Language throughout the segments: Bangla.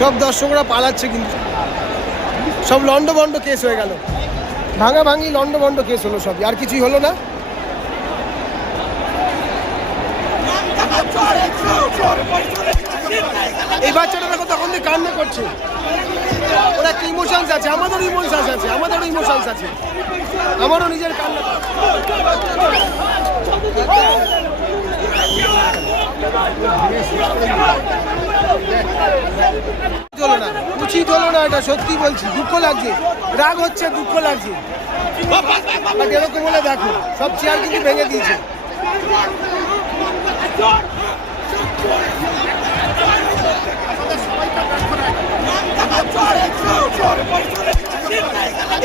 সব দর্শকরা পালাচ্ছে কিন্তু। সব লন্ডভন্ড কেস হয়ে গেল। ভাঙা ভাঙি লন্ডভন্ড কেস হলো সব আর কিছুই হলো না। এই বাচ্চাটা দেখো তখন দিয়ে কান্না করছে। ওরা একটা ইমোশনস আছে? আমাদেরও ইমোশনস আছে, আমাদেরও ইমোশনস আছে। আমারও নিজের কান্না। হলো না না এটা, সত্যি বলছি, দুঃখ লাগছে, রাগ হচ্ছে, দুঃখ লাগছে। বাট এরকম হলে দেখো, সব চেয়ার কিন্তু ভেঙে দিয়েছে।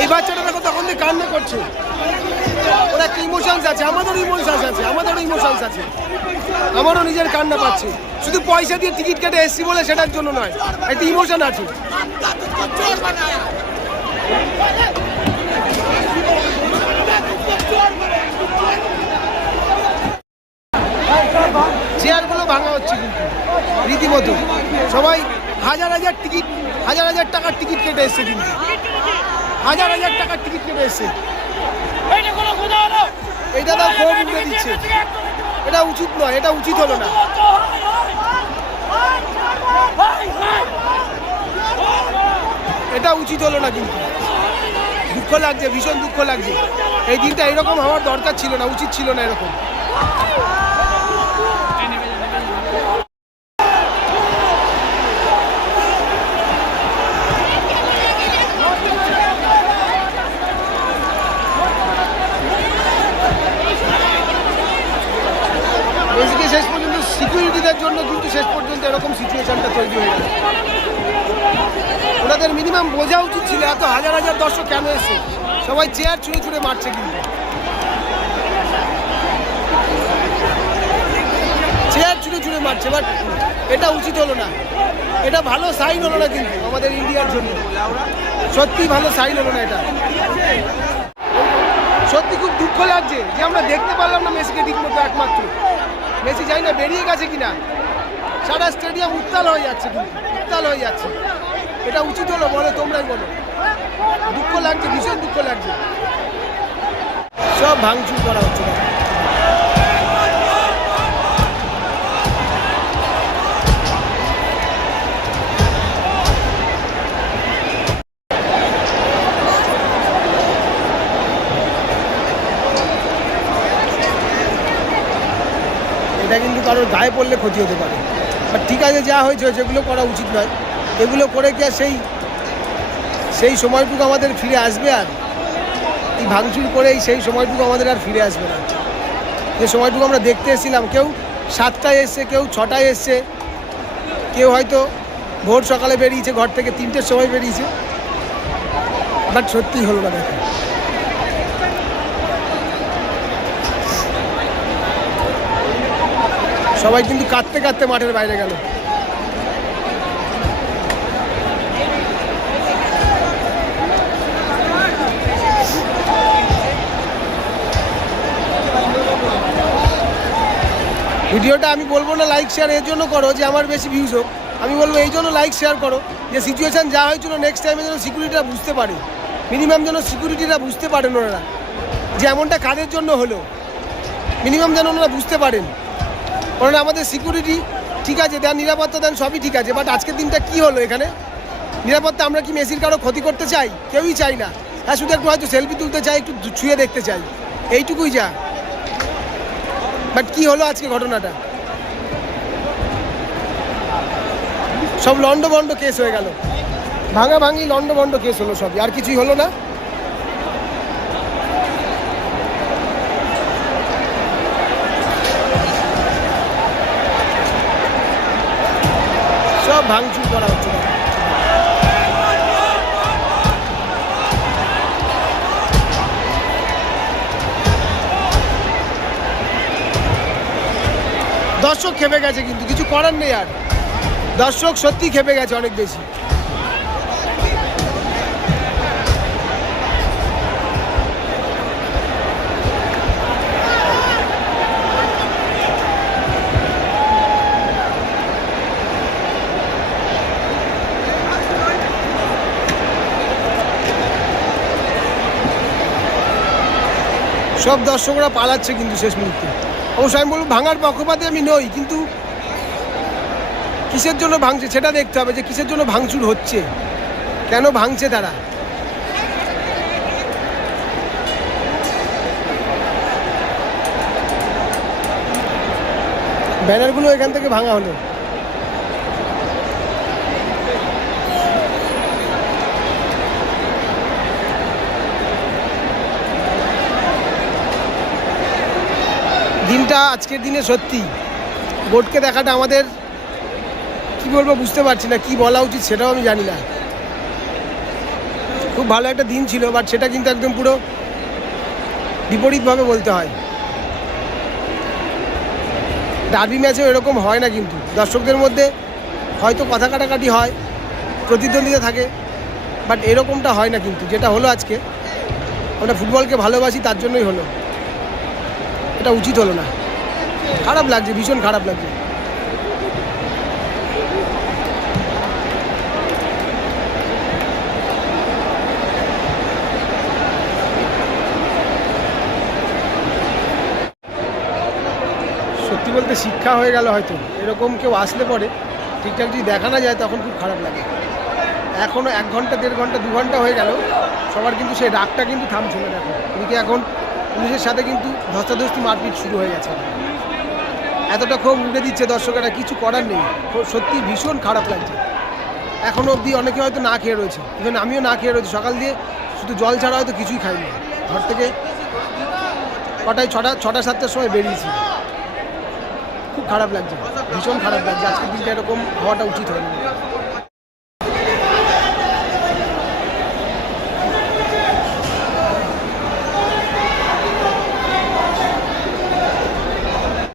এই বাচ্চাটা দেখো তখন কান্না করছে। ওরা একটা ইমোশনস আছে? আমাদেরও ইমোশনস আছে, আমাদেরও ইমোশনস আছে। আমারও নিজের কান্না পাচ্ছে। শুধু পয়সা দিয়ে টিকিট কেটে এসছি বলে সেটার জন্য নয়, একটা ইমোশন আছে। চেয়ারগুলো ভাঙা হচ্ছে কিন্তু, রীতিমতো। সবাই হাজার হাজার টিকিট হাজার হাজার টাকার টিকিট কেটে এসছে কিন্তু। হাজার হাজার টাকার টিকিট কেটে এসছে। এটা তো ফোন উঠে দিচ্ছে। এটা উচিত নয় এটা উচিত হলো না। এটা উচিত হলো না কিন্তু। দুঃখ লাগছে ভীষণ দুঃখ লাগছে। এই দিনটা এরকম হওয়ার দরকার ছিল না উচিত ছিল না এরকম। বেসিকে শেষ পর্যন্ত সিকিউরিটিদের জন্য কিন্তু শেষ পর্যন্ত এরকম সিচুয়েশনটা তৈরি হয়ে গেল। ওনাদের মিনিমাম বোঝা উচিত ছিল এত হাজার হাজার দর্শক কেন এসে সবাই চেয়ার ছুঁড়ে ছুঁড়ে মারছে কিন্তু। চেয়ার ছুঁড়ে ছুঁড়ে মারছে বাট এটা উচিত হলো না। এটা ভালো সাইন হলো না কিন্তু আমাদের ইন্ডিয়ার জন্য। সত্যি ভালো সাইন হলো না এটা। সত্যি খুব দুঃখ লাগছে যে আমরা দেখতে পারলাম না মেসিকে দিক মতো একমাত্র। মেসি যাই না বেরিয়ে গেছে কিনা। সারা স্টেডিয়াম উত্তাল হয়ে যাচ্ছে কিন্তু, উত্তাল হয়ে যাচ্ছে। এটা উচিত হলো, বলো তোমরাই বলো। দুঃখ লাগছে, ভীষণ দুঃখ লাগছে। সব ভাঙচুর করা হচ্ছে। কারোর গায়ে পড়লে ক্ষতি হতে পারে। আর ঠিক আছে, যা হয়েছে যেগুলো করা উচিত নয়। এগুলো করে কি আর সেই সেই সময়টুকু আমাদের ফিরে আসবে আর? এই ভাঙচুর করেই সেই সময়টুকু আমাদের আর ফিরে আসবে না। যে সময়টুকু আমরা দেখতে এসেছিলাম, কেউ সাতটায় এসছে, কেউ ছটায় এসছে। কেউ হয়তো ভোর সকালে বেরিয়েছে, ঘর থেকে তিনটের সময় বেরিয়েছে। বাট সত্যিই হলো না দেখো। সবাই কিন্তু কাঁদতে কাঁদতে মাঠের বাইরে গেল। ভিডিওটা আমি বলব না লাইক শেয়ার এর জন্য করো যে আমার বেশি ভিউজ হোক। আমি বলব এই জন্য লাইক শেয়ার করো যে সিচুয়েশান যা হয়েছিল নেক্সট টাইমে যেন সিকিউরিটিটা বুঝতে পারে। মিনিমাম যেন সিকিউরিটিটা বুঝতে পারেন ওনারা। যে এমনটা কাদের জন্য হলো? মিনিমাম যেন ওনারা বুঝতে পারেন। কারণ আমাদের সিকিউরিটি ঠিক আছে, দেন নিরাপত্তা দেন, সবই ঠিক আছে বাট আজকের দিনটা কি হলো এখানে? নিরাপত্তা আমরা কি মেসির কারও ক্ষতি করতে চাই? কেউই চাই না। হ্যাঁ শুধু একটু হয়তো সেলফি তুলতে চাই, একটু ছুঁয়ে দেখতে চাই। এইটুকুই যা। বাট কি হলো আজকে ঘটনাটা? সব লন্ডভন্ড কেস হয়ে গেল। ভাঙা ভাঙি লন্ডভন্ড কেস হলো সবই, আর কিছুই হলো না। সব ভাঙচুর করা হচ্ছে। দর্শক খেপে গেছে কিন্তু, কিছু করার নেই আর। দর্শক সত্যি খেপে গেছে অনেক বেশি। সব দর্শকরা পালাচ্ছে কিন্তু শেষ মুহূর্তে। অবশ্য আমি বলব ভাঙার পক্ষপাতে আমি নই, কিন্তু কিসের জন্য ভাঙছে সেটা দেখতে হবে যে কিসের জন্য ভাঙচুর হচ্ছে, কেন ভাঙছে তারা। ব্যানারগুলো এখান থেকে ভাঙা হলো। দিনটা আজকের দিনে সত্যি। বোর্ডকে দেখাটা আমাদের, কি বলব বুঝতে পারছি না, কি বলা উচিত সেটাও আমি জানি না। খুব ভালো একটা দিন ছিল বাট সেটা কিন্তু একদম পুরো বিপরীতভাবে বলতে হয়। ডার্বি ম্যাচেও এরকম হয় না কিন্তু। দর্শকদের মধ্যে হয়তো কথা কাটাকাটি হয়, প্রতিদ্বন্দ্বিতা থাকে বাট এরকমটা হয় না কিন্তু, যেটা হলো আজকে। আমরা ফুটবলকে ভালোবাসি, তার জন্যই হলো। এটা উচিত হলো না। খারাপ লাগছে, ভীষণ খারাপ লাগছে। সত্যি বলতে শিক্ষা হয়ে গেল হয়তো। এরকম কেউ আসলে পরে, ঠিকঠাক যদি দেখানো যায় তখন খুব খারাপ লাগে। এখনও এক ঘণ্টা, দেড় ঘণ্টা, দু ঘণ্টা হয়ে গেল, সবার কিন্তু সেই রাগটা কিন্তু থামছে না দেখো। এদিকে এখন পুলিশের সাথে কিন্তু ধস্তাধস্তি মারপিট শুরু হয়ে গেছে। এতটা ক্ষোভ উঠে দিচ্ছে দর্শকেরা, কিছু করার নেই। সত্যি ভীষণ খারাপ লাগছে। এখনও অবধি অনেকে হয়তো না খেয়ে রয়েছে। ইভেন আমিও না খেয়ে রয়েছি। সকাল দিয়ে শুধু জল ছাড়া হয়তো কিছুই খাইনি। ঘর থেকে কটায় ছটা ছটা, সাতটার সময় বেরিয়েছি। খুব খারাপ লাগছে। ভীষণ খারাপ লাগছে। আজকের দিনটা এরকম হওয়াটা উচিত হয়নি।